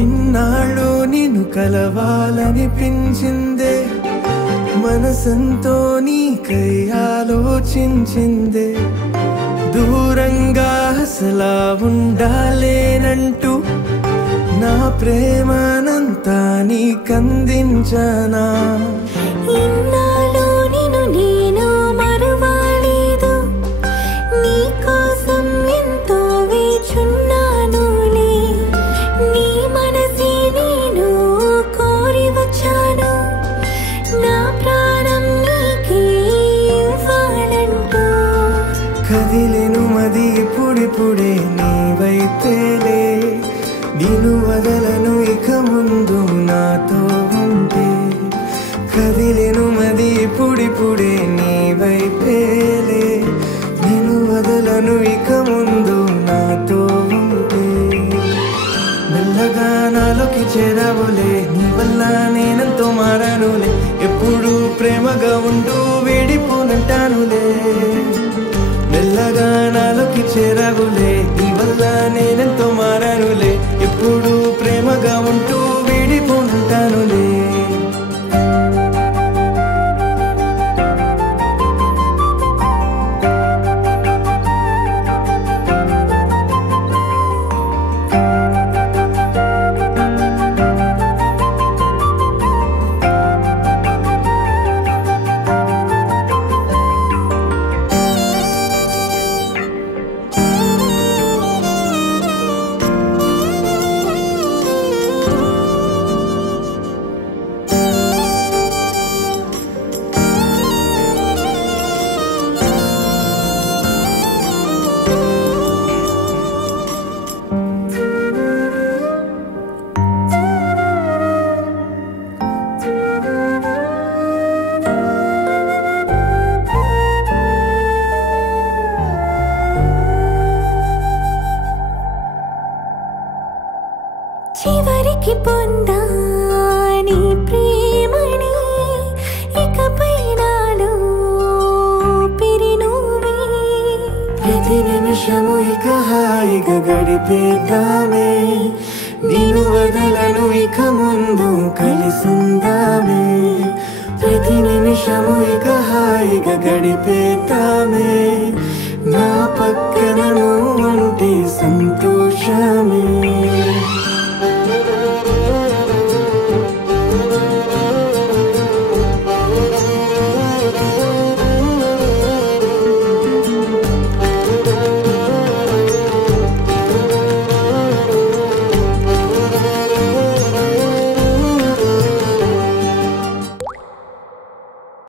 ఇన్నాళ్ళు నిన్ను కలవాలనిపించిందే, మనసంతో నీకై ఆలోచించిందే. దూరంగా అసలా ఉండాలేనంటూ నా ప్రేమనంతా నీకందించనా. ఇన్నాళ్ళు నిన్ను నేను మరువలేదు, నీ కోసం ఎంతో వేచున్నానులే. నీ మనసి నేను కోరి వచ్చాను, నా ప్రాణం నీకే ఇవ్వాలంటూ. కదిలెను మది ఇప్పుడిప్పుడే నీ వైపేలే, నిన్ను వదలను ఇక ముందు నాతో ఉంటే. కదిలెను మది ఇప్పుడిప్పుడే నీ వైపేలే, నిన్ను వదలను ఇక ముందు నాతో ఉంటే. మెల్లగా నాలోకి చేరావులే, నీ వల్ల నేనెంతో మారానులే. ఎప్పుడు ప్రేమగా ఉంటూ వేడిపోనంటానులే. మెల్లగా నాలోకి చేరావులే, నీ వల్ల నేనెంతో మారానులే. ఎప్పుడు ప్రేమగా ఉంటూ వేడిపోనంటానులే. చివరికి పొందా నీ ప్రేమని, ఇకపై నాలో పిరినువే. ప్రతి నిమిషము ఇక హాయిగా గడిపేద్దామే, నేను వదలను ఇక ముందు కలిసుందామే. ప్రతి నిమిషము ఇక హాయిగా గడిపేద్దామే, నా పక్కన నువ్వు ఉంటే సంతోషమే.